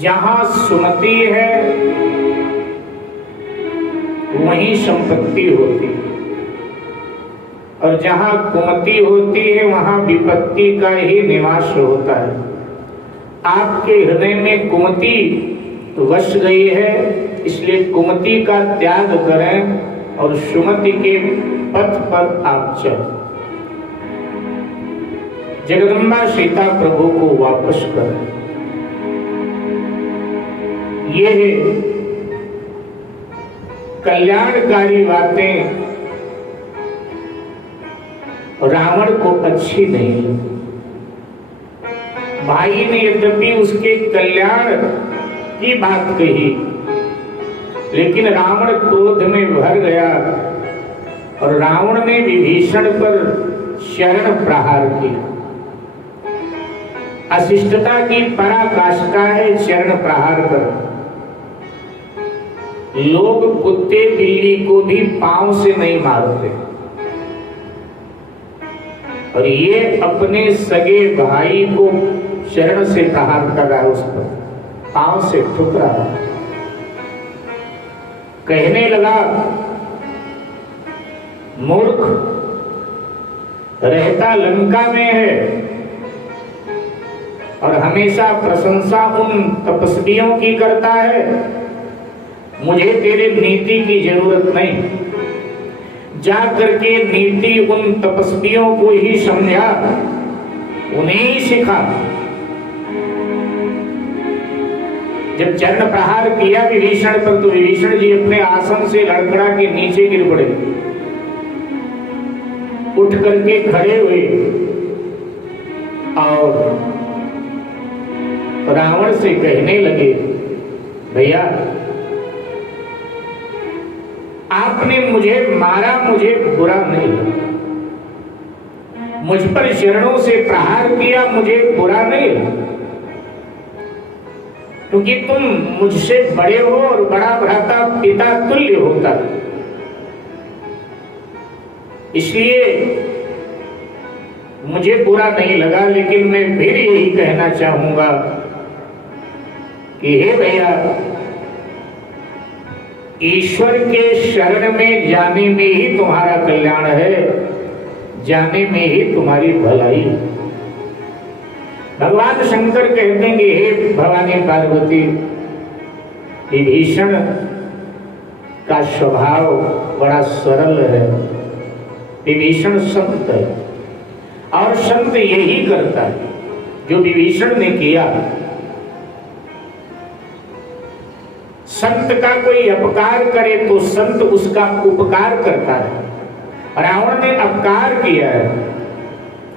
जहां सुमति है वहीं संपत्ति होती है, और जहां कुमति होती है वहां विपत्ति का ही निवास होता है। आपके हृदय में कुमति वश गई है, इसलिए कुमति का त्याग करें और सुमति के पथ पर आप चलें। जगदम्बा सीता प्रभु को वापस करें। ये कल्याणकारी बातें रावण को अच्छी नहीं लगी। भाई ने यद्यपि उसके कल्याण की बात कही, लेकिन रावण क्रोध में भर गया और रावण ने विभीषण पर शरण प्रहार किया। अशिष्टता की पराकाष्ठा है चरण प्रहार कर। लोग कुत्ते बिल्ली को भी पांव से नहीं मारते, और ये अपने सगे भाई को शरण से प्रहार कर रहा है, उस पर पांव से ठुकरा रहा है। कहने लगा, मूर्ख, रहता लंका में है और हमेशा प्रशंसा उन तपस्वियों की करता है। मुझे तेरे नीति की जरूरत नहीं। जा करके नीति उन तपस्वियों को ही समझा, उन्हें ही सिखा। जब चरण प्रहार किया विभीषण पर, तो विभीषण जी अपने आसन से लड़खड़ा के नीचे गिर पड़े। उठ करके खड़े हुए और रावण से कहने लगे, भैया आपने मुझे मारा, मुझे बुरा नहीं लगा। मुझ पर शरणों से प्रहार किया, मुझे बुरा नहीं लगा, क्योंकि तुम मुझसे बड़े हो और बड़ा भ्राता पिता तुल्य होता, इसलिए मुझे बुरा नहीं लगा। लेकिन मैं फिर यही कहना चाहूंगा कि हे भैया, ईश्वर के शरण में जाने में ही तुम्हारा कल्याण है, जाने में ही तुम्हारी भलाई। भगवान शंकर कहते हैं कि हे भवानी पार्वती, विभीषण का स्वभाव बड़ा सरल है। विभीषण संत है, और संत यही करता है जो विभीषण ने किया। संत का कोई अपकार करे तो संत उसका उपकार करता है। रावण ने अपकार किया है,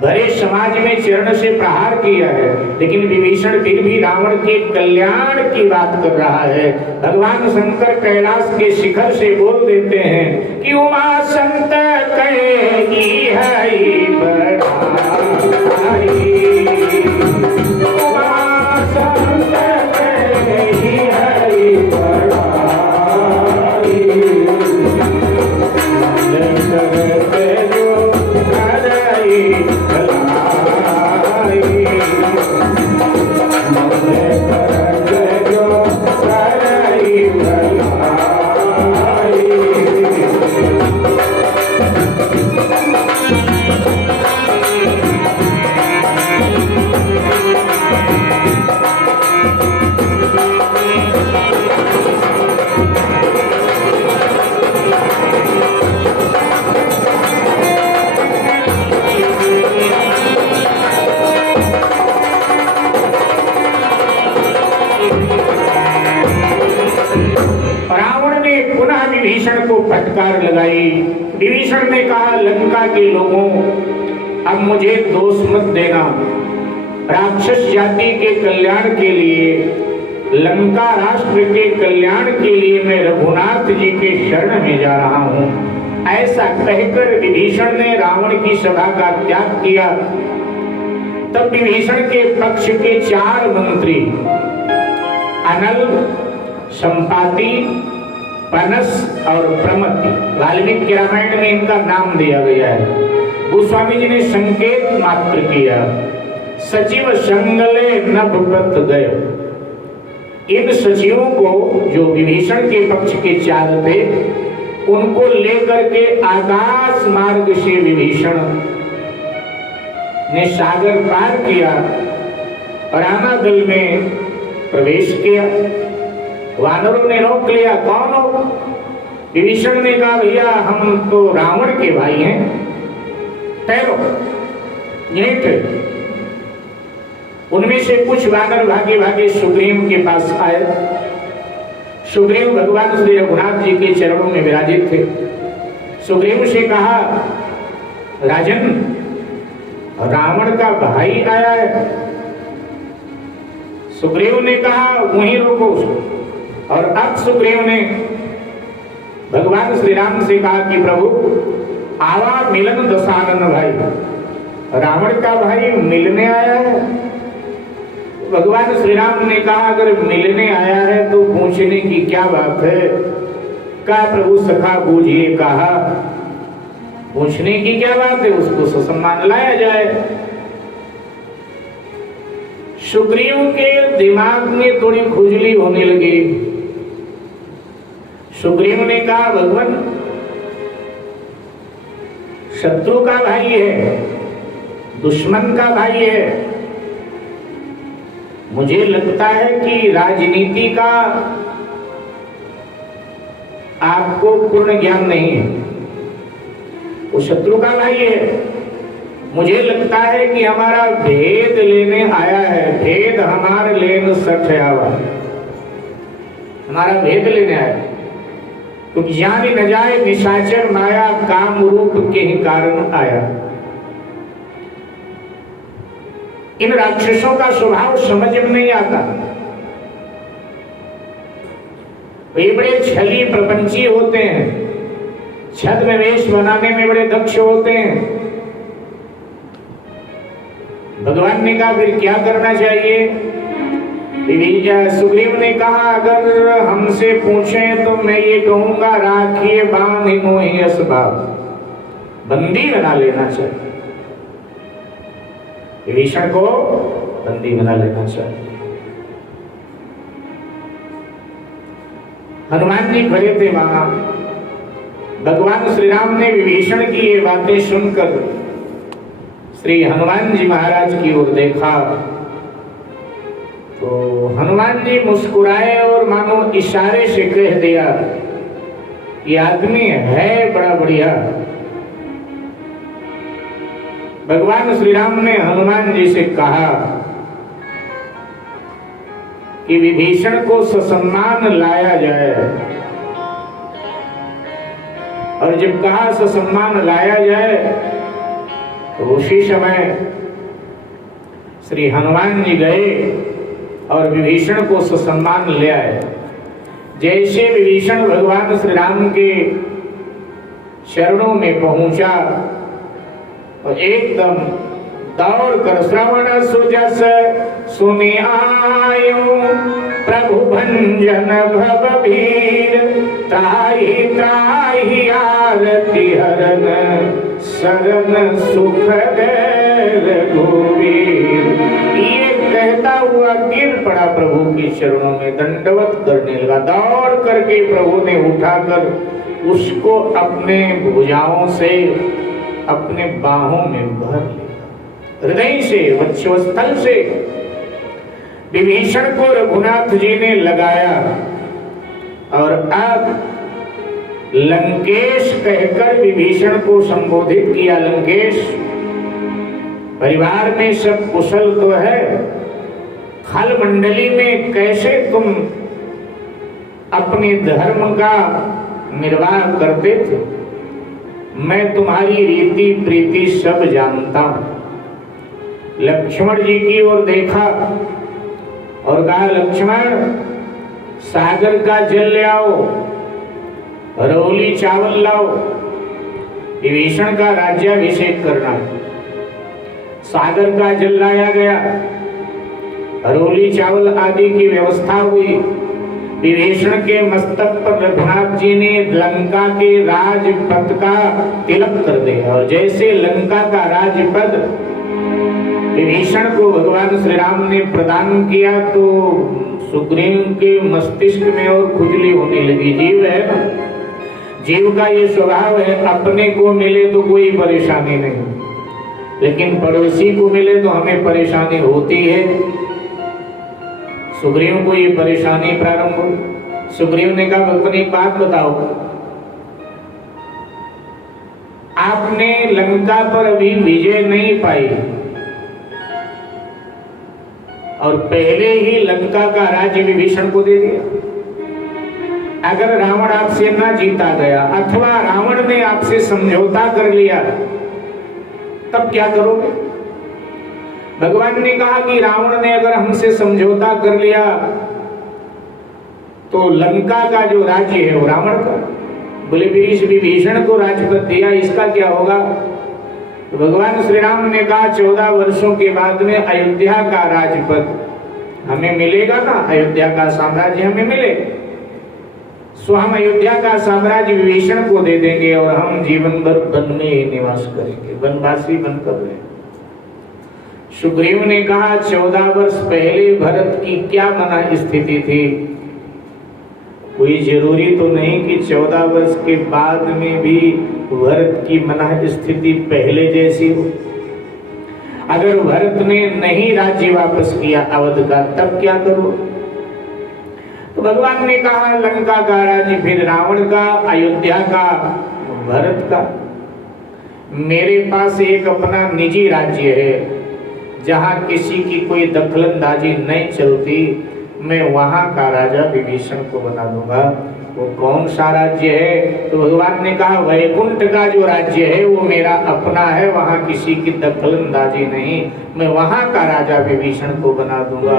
भरे समाज में चरण से प्रहार किया है, लेकिन विभीषण फिर भी रावण के कल्याण की बात कर रहा है। भगवान शंकर कैलाश के शिखर से बोल देते हैं कि उमा संत कहेगी है बड़ाई, उमा संत कहेगी है बड़ाई, विभीषण को फटकार लगाई। विभीषण ने कहा, लंका के लोगों, अब मुझे दोष मत देना। राक्षस जाति के कल्याण के लिए, लंका राष्ट्र के कल्याण के लिए मैं रघुनाथ जी के शरण में जा रहा हूं। ऐसा कहकर विभीषण ने रावण की सभा का त्याग किया। तब विभीषण के पक्ष के 4 मंत्री अनल, संपाति, पनस और प्रमति, वाल्मीकि रामायण में इनका नाम दिया गया है। गोस्वामी जी ने संकेत मात्र किया, सचिव संगले नभपत गए। इन सचिवों को, जो विभीषण के पक्ष के 4 थे, उनको लेकर के आकाश मार्ग से विभीषण ने सागर पार किया और अनादल में प्रवेश किया। वानरों ने रोक लिया, कौन हो? विभीषण ने कहा, भैया हम तो रावण के भाई हैं, ठहरो, यहीं ठहरो। उनमें से कुछ वानर भागे भागे सुग्रीव के पास आए। सुग्रीव भगवान श्री रघुनाथ जी के चरणों में विराजित थे। सुग्रीव से कहा, राजन, रावण का भाई आया है। सुग्रीव ने कहा, वहीं रोको उसको। और अब सुग्रीव ने भगवान श्री राम से कहा कि प्रभु, आवा मिलन दशानन भाई, रावण का भाई मिलने आया है। भगवान श्री राम ने कहा, अगर मिलने आया है तो पूछने की क्या बात है? कहा, प्रभु सखा बूझिए, कहा पूछने की क्या बात है, उसको ससम्मान लाया जाए। सुग्रीव के दिमाग में थोड़ी खुजली होने लगी। सुग्रीव ने कहा, भगवान, शत्रु का भाई है, दुश्मन का भाई है। मुझे लगता है कि राजनीति का आपको पूर्ण ज्ञान नहीं है। वो शत्रु का भाई है। मुझे लगता है कि हमारा भेद लेने आया है। भेद हमारे लेन सठ आवा, हमारा भेद लेने आया। तो जाने न जाए निशाचर माया, काम रूप के ही कारण आया। इन राक्षसों का स्वभाव समझ में नहीं आता। वे बड़े छली प्रपंची होते हैं, छद्म वेश बनाने में बड़े दक्ष होते हैं। भगवान ने कहा, फिर क्या करना चाहिए? सुग्रीव ने कहा, अगर हमसे पूछें तो मैं ये कहूंगा, राखिए बांध मोहि असबाब, बंदी बना लेना चाहिए। विभीषण को बंदी बना लेना चाहिए। हनुमान जी खड़े थे वहां। भगवान श्री राम ने विभीषण की ये बातें सुनकर श्री हनुमान जी महाराज की ओर देखा तो हनुमान जी मुस्कुराए और मानो इशारे से कह दिया, ये आदमी है बड़ा बढ़िया। भगवान श्री राम ने हनुमान जी से कहा कि विभीषण को ससम्मान लाया जाए। और जब कहा ससम्मान लाया जाए तो उसी समय श्री हनुमान जी गए और विभीषण को ससम्मान ले आए। जैसे विभीषण भगवान श्री राम के चरणों में पहुंचा और एकदम दौड़ कर श्रवण सुजस सुनि आयो प्रभु भंजन भव भीर त्राहि त्राहि आरती हरन शरण सुख रघुवीर। ये कहता हुआ गिर पड़ा प्रभु के चरणों में, दंडवत करने लगा। दौड़ करके प्रभु ने उठाकर उसको अपने भुजाओं से अपने बाहों में भर लिया, हृदय से वक्षस्थल से विभीषण को रघुनाथ जी ने लगाया और अब लंकेश कहकर विभीषण को संबोधित किया। लंकेश, परिवार में सब कुशल तो है? खल मंडली में कैसे तुम अपने धर्म का निर्वाह करते थे? मैं तुम्हारी रीति प्रीति सब जानता हूं। लक्ष्मण जी की ओर देखा और कहा, लक्ष्मण सागर का जल ले आओ, रौली चावल लाओ, विभीषण का राज्याभिषेक करना। सागर का जल लाया गया, रौली चावल आदि की व्यवस्था हुई। विभीषण के मस्तक पर रघुनाथ जी ने लंका के राजपद का तिलक कर दिया और जैसे लंका का राजपद विभीषण को भगवान श्री राम ने प्रदान किया तो सुग्रीव के मस्तिष्क में और खुजली होने लगी। जीव है ना, जीव का ये स्वभाव है, अपने को मिले तो कोई परेशानी नहीं, लेकिन पड़ोसी को मिले तो हमें परेशानी होती है। सुग्रीव को ये परेशानी प्रारंभ हुई। सुग्रीव ने कहा, भगवान एक बात बताओ, आपने लंका पर अभी विजय नहीं पाई और पहले ही लंका का राज्य विभीषण को दे दिया। अगर रावण आपसे ना जीता गया अथवा रावण ने आपसे समझौता कर लिया तब क्या करोगे? भगवान ने कहा कि रावण ने अगर हमसे समझौता कर लिया तो लंका का जो राज्य है वो रावण का। बोले विभीषण को राजपद दिया, इसका क्या होगा? तो भगवान श्री राम ने कहा 14 वर्षों के बाद में अयोध्या का राजपद हमें मिलेगा ना, अयोध्या का साम्राज्य हमें मिले, सो हम अयोध्या का साम्राज्य विभीषण को दे देंगे और हम जीवन भर वन में ही निवास करेंगे, वनवासी बनकर रहेंगे। सुग्रीव ने कहा 14 वर्ष पहले भरत की क्या मना स्थिति थी? कोई जरूरी तो नहीं कि 14 वर्ष के बाद में भी भरत की मना स्थिति पहले जैसी हो। अगर भरत ने नहीं राज्य वापस किया अवध का तब क्या करो? तो भगवान ने कहा लंका का राज्य फिर रावण का, अयोध्या का भरत का। मेरे पास एक अपना निजी राज्य है जहां किसी की कोई दखलंदाजी नहीं चलती, मैं वहां का राजा विभीषण को बना दूंगा। वो कौन सा राज्य है? तो भगवान ने कहा वैकुंठ का जो राज्य है वो मेरा अपना है, वहां किसी की दखलंदाजी नहीं, मैं वहां का राजा विभीषण को बना दूंगा।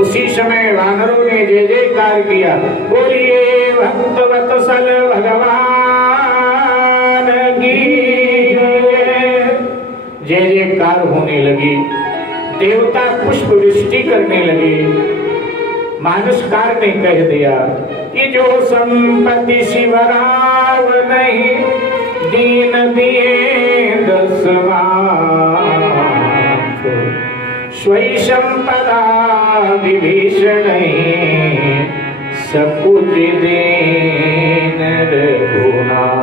उसी समय वानरों ने जय जयकार किया, बोलिए भक्तवत्सल भगवान की जय जयकार होने लगी। देवता पुष्प वृष्टि करने लगे। मानसकार ने कह दिया कि जो संपत्ति शिवराव नहीं दीन दिए 10 लाख, स्वयं संपदा विभीषण नहीं सकुच देन रघुनाथ।